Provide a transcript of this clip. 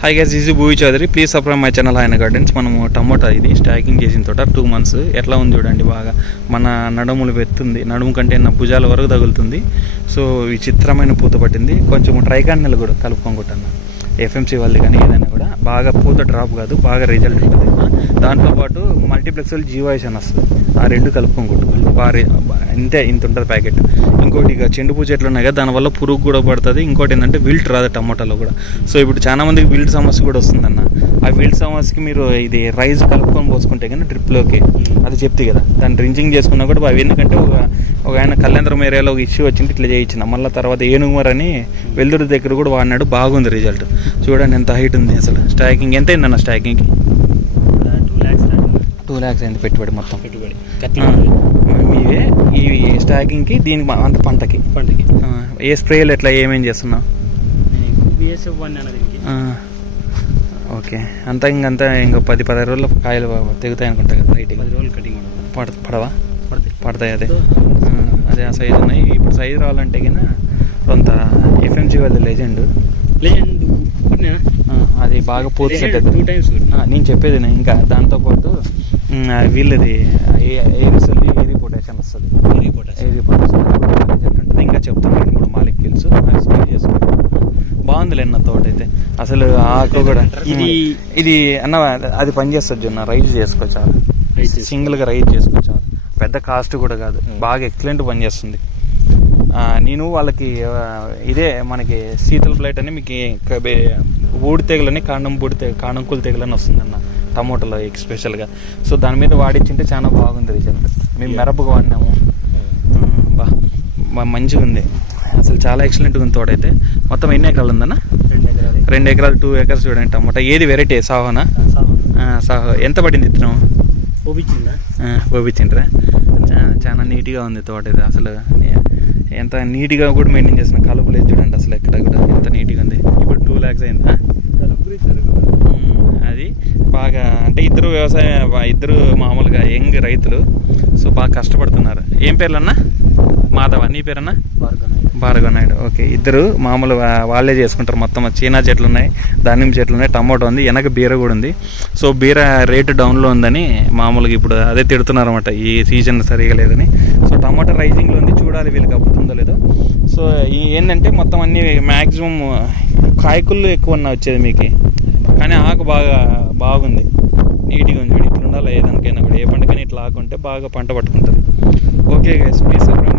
High guys easy Bhuvi Chaudhary please subscribe my channel ఆయన gardens మనము tomato ఇది staking చేసిన తోట టూ మంత్స్ ఎట్లా ఉంది చూడండి బాగా. మన నడుములు వెత్తుంది. నడుము కంటే నా భుజాల వరకు తగులుతుంది. సో విచిత్రమైన పూత పట్టింది. కొంచెం ట్రైకాన్నెలు కూడా కలుపుకొనుకుంటాను ఎఫ్ఎంసీ వాళ్ళది కానీ ఏదైనా కూడా బాగా పూత డ్రాప్ కాదు బాగా రిజల్ట్ ఉంటుంది. దాంతోపాటు మల్టీప్లెక్స్లో జీవాయిస్ అని వస్తుంది. ఆ రెండు కలుపుకొని భారీ ఇంతే ఇంత ఉంటుంది ప్యాకెట్. ఇంకోటి ఇక చెండు పూ చెట్లు ఉన్నాయి కదా దానివల్ల పురుగు కూడా పడుతుంది. ఇంకోటి ఏంటంటే విల్ట్ రాదు టమాటాలో కూడా. సో ఇప్పుడు చాలా మందికి విల్ట్ సమస్య కూడా వస్తుందన్న. ఆ విల్ట్ సమస్యకి మీరు ఇది రైస్ కలుపుకొని పోసుకుంటే కానీ డ్రిప్లోకి అది చెప్తే కదా. దాన్ని డ్రింకింగ్ చేసుకున్నా కూడా బాగా ఎందుకంటే ఒక ఒక ఆయన కళ్యాణం ఏరియాలో ఒక ఇష్యూ వచ్చింది ఇట్లా చేయించిన. మళ్ళీ తర్వాత ఏనుగుమర్ అని వెల్దురు దగ్గర కూడా వాడినాడు. బాగుంది రిజల్ట్. చూడండి ఎంత హైట్ ఉంది అసలు. స్టాకింగ్ ఎంత అయిందన్న స్టాకింగ్కి? టూ ల్యాక్స్ అయింది పెట్టుబడి మొత్తం? పెట్టుబడి. మీవే ఈ స్టాకింగ్కి దీనికి అంత పంటకి. పంటకి. ఏ స్ప్రేలు ఎట్లా ఏమేం చేస్తున్నావు? BSF one okay. అంతా ఇంకంతా ఇంకో పది పదహారు రోజుల్లో కాయలు తెగుతాయి అనుకుంటా కదా రైట్గా పది రోజులు కటింగ్ పడ పడవా? పడతాయి. పడతాయి అదే. అదే ఆ సైజు ఉన్నాయి. ఇప్పుడు సైజు రావాలంటే కినా కొంత ఎఫ్ఎంసీ వాళ్ళ లెజెండ్ లేదండి అది బాగా పూర్తి టూ టైమ్స్ నేను చెప్పేది ఇంకా దాంతోపాటు వీళ్ళది ఏరిసల్ ఏరి పొటాషియం వస్తుంది ఏరి పొటాషియం ఉంటుంది ఇంకా చెప్తాను రెండు మూడు మాలిక్యూల్స్ స్ప్రే చేసుకుంటాను బాగుందిలే అన్న తోట అయితే అసలు ఆకు కూడా ఇది- ఇది అన్న అది పని చేస్తుంది జొన్న రైజ్ చేసుకోవచ్చు. సింగిల్గా రైజ్ చేసుకోవచ్చు పెద్ద కాస్ట్ కూడా కాదు బాగా ఎక్సలెంట్ పని చేస్తుంది ఆ, నేను వాళ్ళకి ఇదే మనకి శీతల బ్లైట్ అని మీకు ఊడి తెగులని కాండం బూడి తెగ కాండంకులు తెగులని వస్తుందన్న టమోటాలో ఎక్స్పెషల్గా సో దాని మీద వాడిచ్చింటే చాలా బాగుంది రిజల్ట్ మేము మిరపకు వాడినాము. బా మంచిగా ఉంది అసలు చాలా ఎక్సలెంట్గా ఉంది తోటైతే. మొత్తం ఎన్ని ఎకరాలు ఉందన్న? రెండు ఎకరాలు. టూ ఎకర్స్ చూడండి టమోటా. ఏది వెరైటీ సాహోనా? సాహో. ఎంత పడింది చూపించిందా పంపించిండ్రా చాలా నీట్గా ఉంది తోట ఇది అసలు ఎంత నీట్గా కూడా మెయింటైన్ చేసిన కలుపు లేదు చూడండి అసలు ఎక్కడ కూడా. ఎంత నీట్గా ఉంది. ఇప్పుడు టూ ల్యాక్స్ అయిందా. బాగా అంటే ఇద్దరు వ్యవసాయం ఇద్దరు మామూలుగా యంగ్ రైతులు సో బాగా కష్టపడుతున్నారు. ఏం పేర్లన్నా? మాధవ నీ పేరన్నా? భార్గవ్ నాయుడు ఓకే. ఇద్దరు మామూలు వాళ్ళే చేసుకుంటారు మొత్తం. చీనా చెట్లు ఉన్నాయి దానిమ్మ చెట్లు ఉన్నాయి టమాటో ఉంది వెనక బీర కూడా ఉంది. సో బీర రేటు డౌన్లో ఉందని మామూలుగా ఇప్పుడు అదే తిడుతున్నారు అనమాట ఈ సీజన్ సరిగా లేదని. సో టమాటా రైజింగ్లో ఉంది చూడాలి వీళ్ళకి అబ్బుతుందో లేదో. సో ఈ ఏంటంటే మొత్తం అన్ని మ్యాక్సిమం కాయకుళ్ళు ఎక్కువ వచ్చేది మీకు. కానీ ఆకు బాగా బాగుంది. నీట్గా ఉంది ఇట్లా ఉండాలి ఏదానికైనా కూడా ఏ పంటకైనా ఇట్లా ఆకుంటే బాగా పంట పట్టుకుంటుంది. Okay guys please subscribe